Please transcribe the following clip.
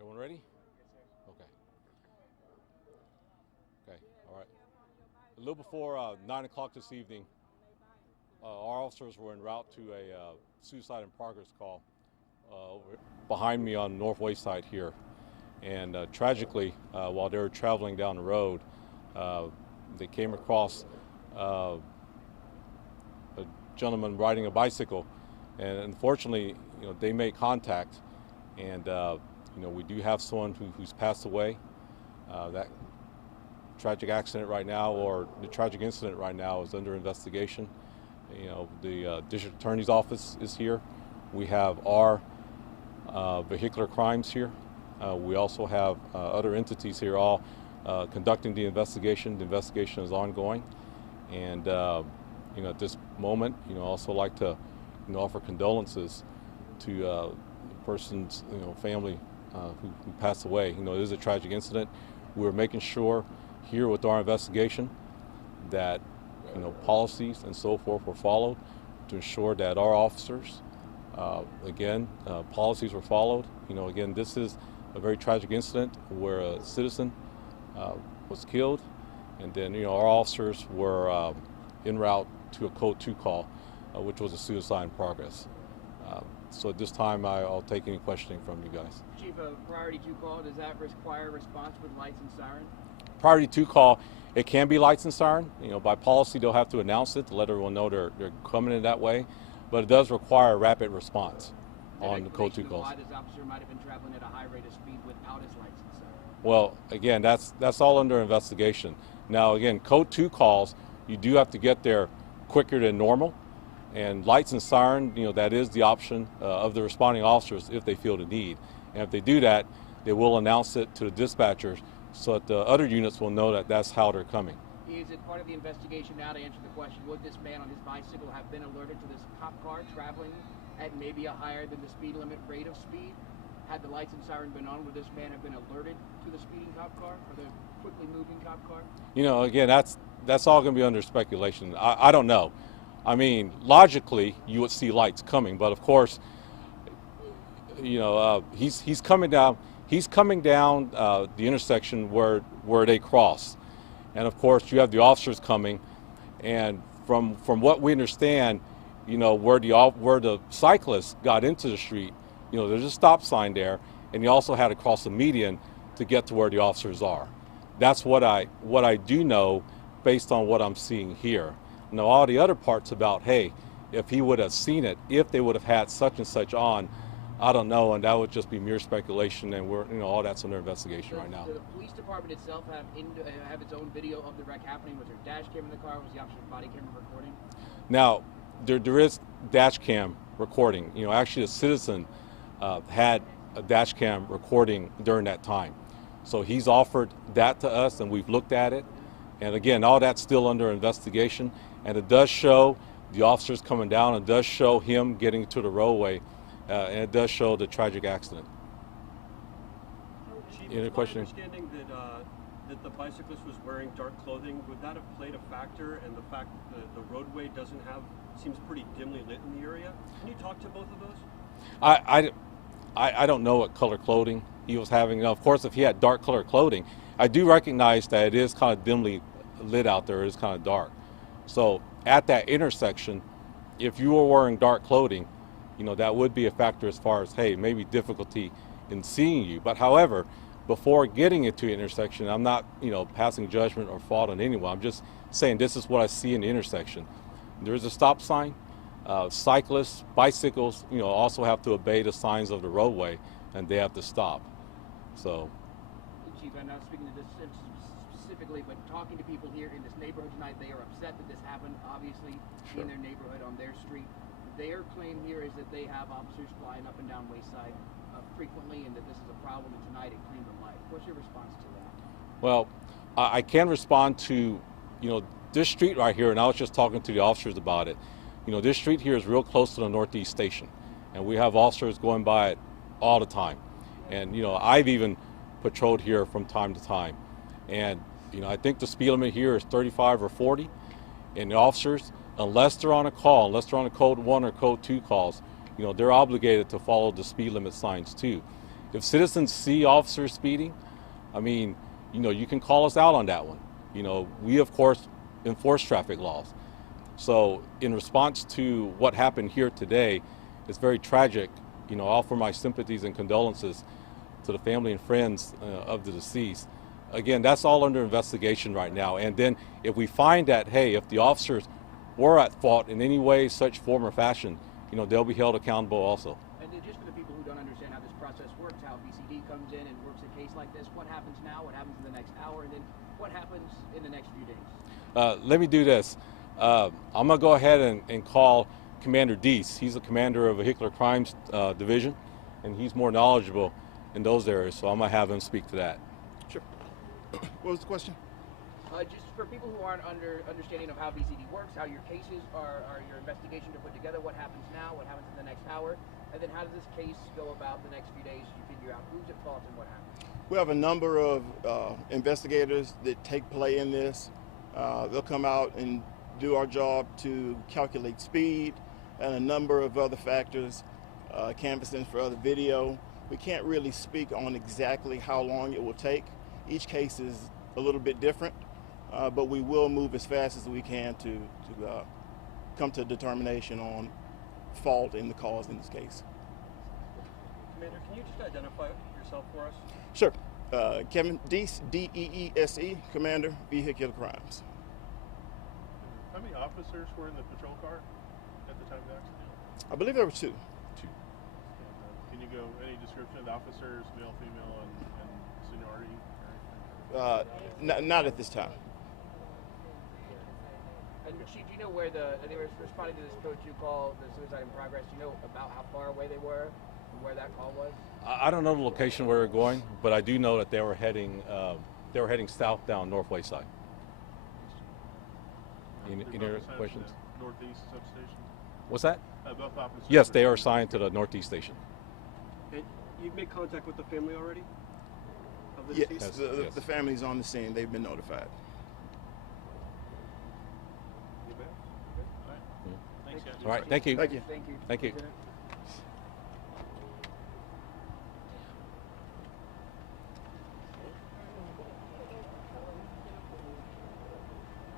Everyone ready? Okay. Okay, all right. A little before 9 o'clock this evening, our officers were en route to a suicide in progress call over behind me on North Wayside here. And tragically, while they were traveling down the road, they came across a gentleman riding a bicycle. And unfortunately, they made contact. And we do have someone who's passed away. That tragic accident right now, or the tragic incident right now, is under investigation. The district attorney's office is here. We have our vehicular crimes here. We also have other entities here, all conducting the investigation. The investigation is ongoing, and at this moment, also like to offer condolences to the person's family who passed away. It is a tragic incident. We're making sure here with our investigation that policies and so forth were followed to ensure that our officers, policies were followed. Again, this is a very tragic incident where a citizen was killed, and then our officers were en route to a code 2 call, which was a suicide in progress. So at this time, I'll take any questioning from you guys. Chief, a priority 2 call, does that require response with lights and siren? Priority 2 call, it can be lights and siren. By policy, they'll have to announce it to let everyone know they're coming in that way, but it does require rapid response on the code 2 calls. Why this officer might have been traveling at a high rate of speed without his lights and siren? Well, again, that's all under investigation. Now, again, code 2 calls, you do have to get there quicker than normal, and lights and siren, that is the option of the responding officers if they feel the need. And if they do that, they will announce it to the dispatchers so that the other units will know that that's how they're coming. Is it part of the investigation now, to answer the question, would this man on his bicycle have been alerted to this cop car traveling at maybe a higher than the speed limit rate of speed? Had the lights and siren been on, would this man have been alerted to the speeding cop car or the quickly moving cop car? Again, that's all going to be under speculation. I don't know. I mean, logically, you would see lights coming, but of course, he's coming down. He's coming down the intersection where they cross, and of course, you have the officers coming. And from what we understand, where the cyclist got into the street, there's a stop sign there, and you also had to cross the median to get to where the officers are. That's what I do know based on what I'm seeing here. Now, all the other parts about, hey, if he would have seen it, if they would have had such and such on, I don't know, and that would just be mere speculation, and we're, all that's under investigation right now. Does the police department itself have its own video of the wreck happening? Was there dash cam in the car? Was the officer's body camera recording? Now, there is dash cam recording. Actually, a citizen had a dash cam recording during that time. So he's offered that to us, and we've looked at it. And again, all that's still under investigation. And it does show the officers coming down. It does show him getting to the roadway. And it does show the tragic accident. Chief, it's my understanding that the bicyclist was wearing dark clothing. Would that have played a factor? And the fact that the roadway seems pretty dimly lit in the area. Can you talk to both of those? I don't know what color clothing he was having. Now, of course, if he had dark color clothing, I do recognize that it is kind of dimly lit out there. It is kind of dark. So at that intersection, if you were wearing dark clothing, that would be a factor as far as, hey, maybe difficulty in seeing you. But however, before getting into the intersection, I'm not, passing judgment or fault on anyone. I'm just saying this is what I see in the intersection. There is a stop sign. Cyclists, bicycles, also have to obey the signs of the roadway, and they have to stop. So. Chief, I'm not speaking to this specifically, but talking to people here in this neighborhood tonight, they are upset that this happened, obviously, Sure. in their neighborhood, on their street. Their claim here is that they have officers flying up and down Wayside frequently, and that this is a problem, and tonight it claimed a life. What's your response to that? Well, I can respond to, this street right here, and I was just talking to the officers about it. This street here is real close to the Northeast Station, and we have officers going by it all the time. And, I've even patrolled here from time to time. And, I think the speed limit here is 35 or 40, and the officers, unless they're on a call, unless they're on a code 1 or code 2 calls, they're obligated to follow the speed limit signs too. if citizens see officers speeding, I mean, you know, you can call us out on that one. You know, we of course enforce traffic laws. So in response to what happened here today, it's very tragic. You know, I offer my sympathies and condolences to the family and friends of the deceased. Again, that's all under investigation right now. And then if we find that, hey, if the officers were at fault in any way, such form or fashion, you know, they'll be held accountable also. And then just for the people who don't understand how this process works, how BCD comes in and works a case like this, what happens now, what happens in the next hour, and then what happens in the next few days? Let me do this. I'm going to go ahead and call Commander Deese. He's the commander of Vehicular Crimes Division, and he's more knowledgeable in those areas, so I'm going to have him speak to that. Sure. What was the question? Just for people who aren't understanding of how BCD works, how your cases are your investigations are put together, what happens now, what happens in the next hour, and then how does this case go about the next few days? You figure out who's at fault and what happens. We have a number of investigators that take play in this. They'll come out and do our job to calculate speed and a number of other factors, canvassing for other video. We can't really speak on exactly how long it will take. Each case is a little bit different, but we will move as fast as we can to come to a determination on fault in the cause in this case. Commander, can you just identify yourself for us? Sure. Kevin Deese, D-E-E-S-E, Commander, Vehicular Crimes. How many officers were in the patrol car at the time of the accident? I believe there were two. Two. Can you go any description of the officers, male, female, and seniority or anything? Not at this time. And Chief, do you know where they were responding to this code 2 call, the suicide in progress? Do you know about how far away they were and where that call was? I don't know the location where they're going, but I do know that they were heading south down Northway side. Any other questions? Northeast substation? What's that? Both officers? Yes, they are assigned to the Northeast station. And you've made contact with the family already? Of the Yes, deceased? Yes. the family's on the scene. They've been notified. All right. Thanks, guys. All right, thank you. Thank you. Thank you. Thank you. Lieutenant.